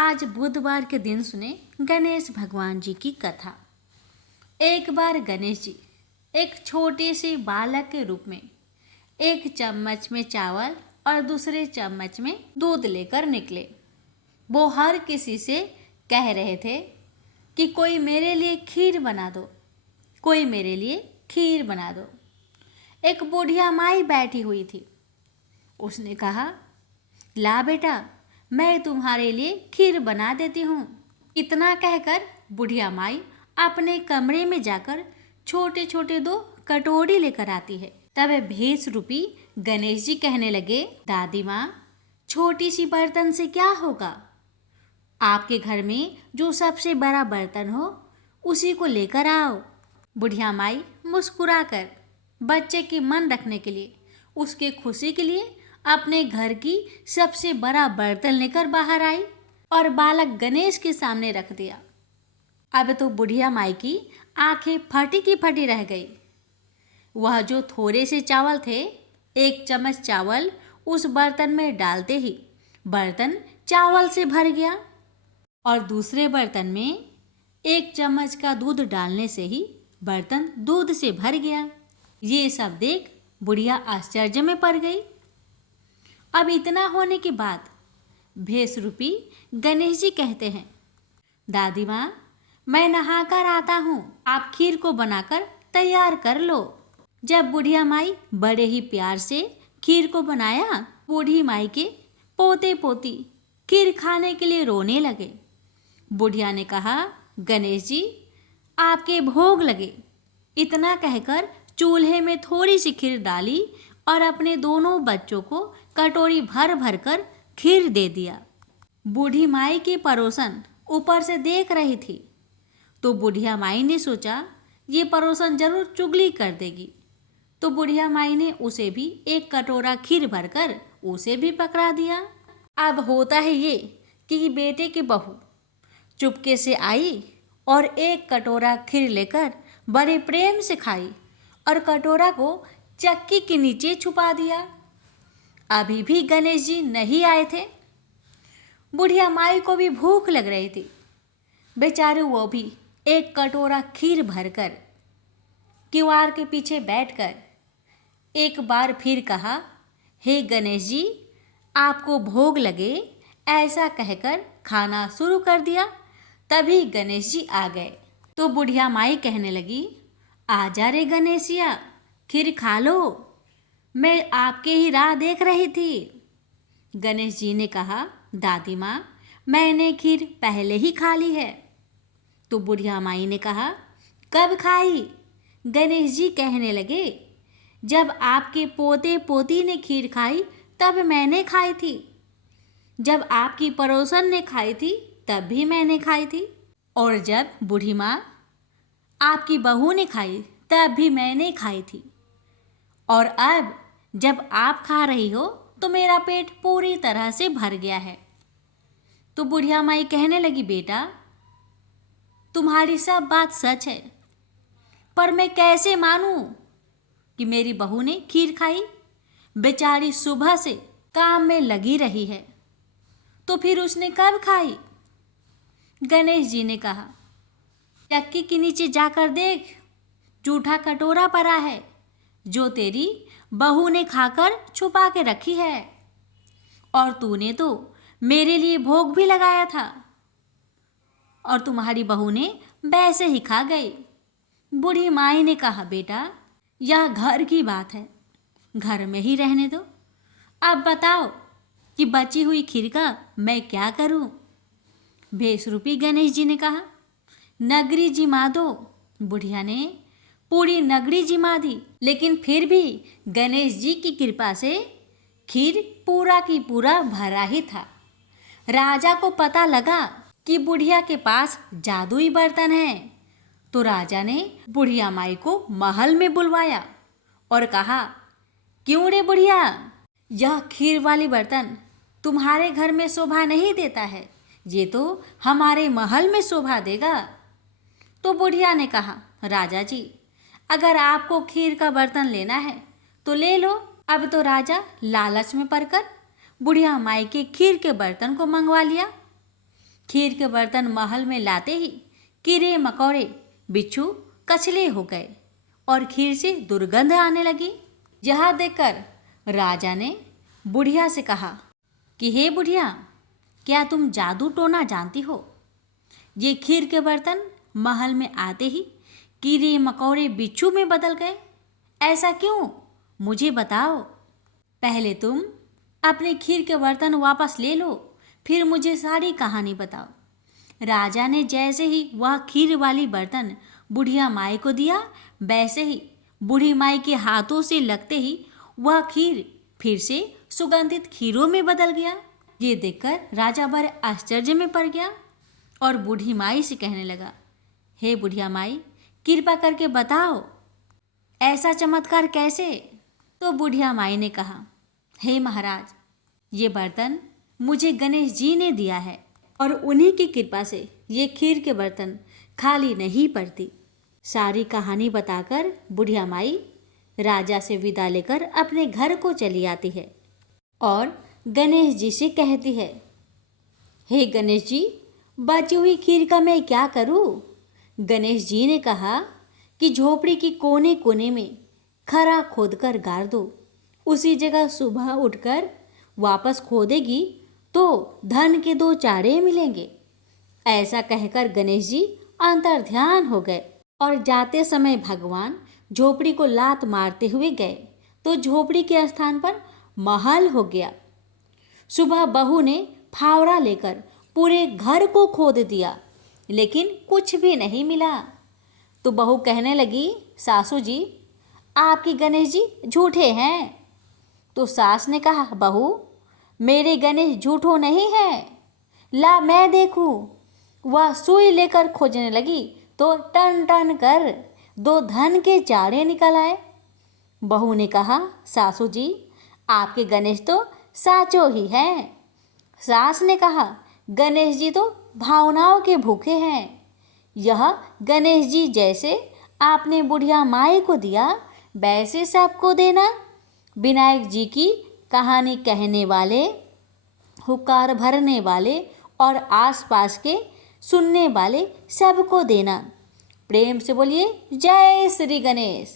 आज बुधवार के दिन सुने गणेश भगवान जी की कथा। एक बार गणेश जी एक छोटे से बालक के रूप में एक चम्मच में चावल और दूसरे चम्मच में दूध लेकर निकले। वो हर किसी से कह रहे थे कि कोई मेरे लिए खीर बना दो, कोई मेरे लिए खीर बना दो। एक बुढ़िया माई बैठी हुई थी। उसने कहा, ला बेटा, मैं तुम्हारे लिए खीर बना देती हूँ। इतना कहकर बुढ़िया माई अपने कमरे में जाकर छोटे छोटे 2 कटोरी लेकर आती है। तब भेष रूपी गणेश जी कहने लगे, दादी माँ, छोटी सी बर्तन से क्या होगा? आपके घर में जो सबसे बड़ा बर्तन हो उसी को लेकर आओ। बुढ़िया माई मुस्कुराकर बच्चे की मन रखने के लिए, उसके खुशी के लिए अपने घर की सबसे बड़ा बर्तन लेकर बाहर आई और बालक गणेश के सामने रख दिया। अब तो बुढ़िया माई की आंखें फटी की फटी रह गई। वह जो थोड़े से चावल थे, 1 चम्मच चावल उस बर्तन में डालते ही बर्तन चावल से भर गया और दूसरे बर्तन में 1 चम्मच का दूध डालने से ही बर्तन दूध से भर गया। ये सब देख बुढ़िया आश्चर्य में पड़ गई। अब इतना होने के बाद भेष रूपी गणेश जी कहते हैं, दादी माँ, मैं नहाकर आता हूँ, आप खीर को बनाकर तैयार कर लो। जब बुढ़िया माई बड़े ही प्यार से खीर को बनाया, बूढ़ी माई के पोते पोती खीर खाने के लिए रोने लगे। बुढ़िया ने कहा, गणेश जी, आपके भोग लगे। इतना कहकर चूल्हे में थोड़ी सी खीर डाली और अपने दोनों बच्चों को कटोरी भर भर कर खीर दे दिया। बूढ़ी माई की पड़ोसन ऊपर से देख रही थी तो बुढ़िया माई ने सोचा ये पड़ोसन जरूर चुगली कर देगी। तो बुढ़िया माई ने उसे भी 1 कटोरा खीर भरकर उसे भी पकड़ा दिया। अब होता है ये कि बेटे की बहू चुपके से आई और 1 कटोरा खीर लेकर बड़े प्रेम से खाई और कटोरा को चक्की के नीचे छुपा दिया। अभी भी गणेश जी नहीं आए थे। बुढ़िया माई को भी भूख लग रही थी। बेचारे वो भी 1 कटोरा खीर भरकर किवाड़ के पीछे बैठकर एक बार फिर कहा, हे गणेश जी, आपको भोग लगे, ऐसा कहकर खाना शुरू कर दिया। तभी गणेश जी आ गए तो बुढ़िया माई कहने लगी, आजा रे गणेशिया, खीर खा लो, मैं आपके ही राह देख रही थी। गणेश जी ने कहा, दादी माँ, मैंने खीर पहले ही खा ली है। तो बुढ़िया माई ने कहा, कब खाई? गणेश जी कहने लगे, जब आपके पोते पोती ने खीर खाई तब मैंने खाई थी, जब आपकी पड़ोसन ने खाई थी तब भी मैंने खाई थी, और जब बूढ़ी माँ आपकी बहू ने खाई तब भी मैंने खाई थी, और अब जब आप खा रही हो तो मेरा पेट पूरी तरह से भर गया है। तो बुढ़िया माई कहने लगी, बेटा, तुम्हारी सब बात सच है, पर मैं कैसे मानूं कि मेरी बहू ने खीर खाई? बेचारी सुबह से काम में लगी रही है, तो फिर उसने कब खाई? गणेश जी ने कहा, चक्की के नीचे जाकर देख, जूठा कटोरा पड़ा है जो तेरी बहू ने खाकर छुपा के रखी है, और तूने तो मेरे लिए भोग भी लगाया था और तुम्हारी बहू ने वैसे ही खा गई। बूढ़ी माई ने कहा, बेटा, यह घर की बात है, घर में ही रहने दो। अब बताओ कि बची हुई खीर का मैं क्या करूं? भेष रूपी गणेश जी ने कहा, नगरी जिमा दो। बुढ़िया ने पूरी नगरी जिमा दी, लेकिन फिर भी गणेश जी की कृपा से खीर पूरा की पूरा भरा ही था। राजा को पता लगा कि बुढ़िया के पास जादुई बर्तन है, तो राजा ने बुढ़िया माई को महल में बुलवाया और कहा, क्यों रे बुढ़िया, यह खीर वाली बर्तन तुम्हारे घर में शोभा नहीं देता है, ये तो हमारे महल में शोभा देगा। तो बुढ़िया ने कहा, राजा जी, अगर आपको खीर का बर्तन लेना है तो ले लो। अब तो राजा लालच में पड़कर बुढ़िया माई के खीर के बर्तन को मंगवा लिया। खीर के बर्तन महल में लाते ही कीड़े मकोड़े बिच्छू कचले हो गए और खीर से दुर्गंध आने लगी। यह देखकर राजा ने बुढ़िया से कहा कि हे बुढ़िया, क्या तुम जादू टोना जानती हो? ये खीर के बर्तन महल में आते ही कीड़े मकोड़े बिच्छू में बदल गए, ऐसा क्यों? मुझे बताओ। पहले तुम अपने खीर के बर्तन वापस ले लो, फिर मुझे सारी कहानी बताओ। राजा ने जैसे ही वह खीर वाली बर्तन बुढ़िया माई को दिया, वैसे ही बूढ़ी माई के हाथों से लगते ही वह खीर फिर से सुगंधित खीरों में बदल गया। ये देखकर राजा बड़े आश्चर्य में पड़ गया और बूढ़ी माई से कहने लगा, हे बुढ़िया माई, कृपा करके बताओ ऐसा चमत्कार कैसे? तो बुढ़िया माई ने कहा, हे महाराज, ये बर्तन मुझे गणेश जी ने दिया है और उन्हीं की कृपा से ये खीर के बर्तन खाली नहीं पड़ती। सारी कहानी बताकर बुढ़िया माई राजा से विदा लेकर अपने घर को चली आती है और गणेश जी से कहती है, हे गणेश जी, बची हुई खीर का मैं क्या करूं? गणेश जी ने कहा कि झोपड़ी की कोने कोने में खरा खोदकर गाड़ दो, उसी जगह सुबह उठकर वापस खोदेगी तो धन के 2 चारे मिलेंगे। ऐसा कहकर गणेश जी अंतर्ध्यान हो गए और जाते समय भगवान झोपड़ी को लात मारते हुए गए तो झोपड़ी के स्थान पर महल हो गया। सुबह बहू ने फावड़ा लेकर पूरे घर को खोद दिया, लेकिन कुछ भी नहीं मिला। तो बहू कहने लगी, सासू जी, आपकी गणेश जी झूठे हैं। तो सास ने कहा, बहू, मेरे गणेश झूठो नहीं है, ला मैं देखूं। वह सुई लेकर खोजने लगी तो टन टन कर 2 धन के चारे निकल आए। बहू ने कहा, सासू जी, आपके गणेश तो साचो ही हैं। सास ने कहा, गणेश जी तो भावनाओं के भूखे हैं। यह गणेश जी जैसे आपने बुढ़िया माई को दिया, वैसे सबको देना। विनायक जी की कहानी कहने वाले, हुक्कार भरने वाले और आसपास के सुनने वाले सबको देना। प्रेम से बोलिए, जय श्री गणेश।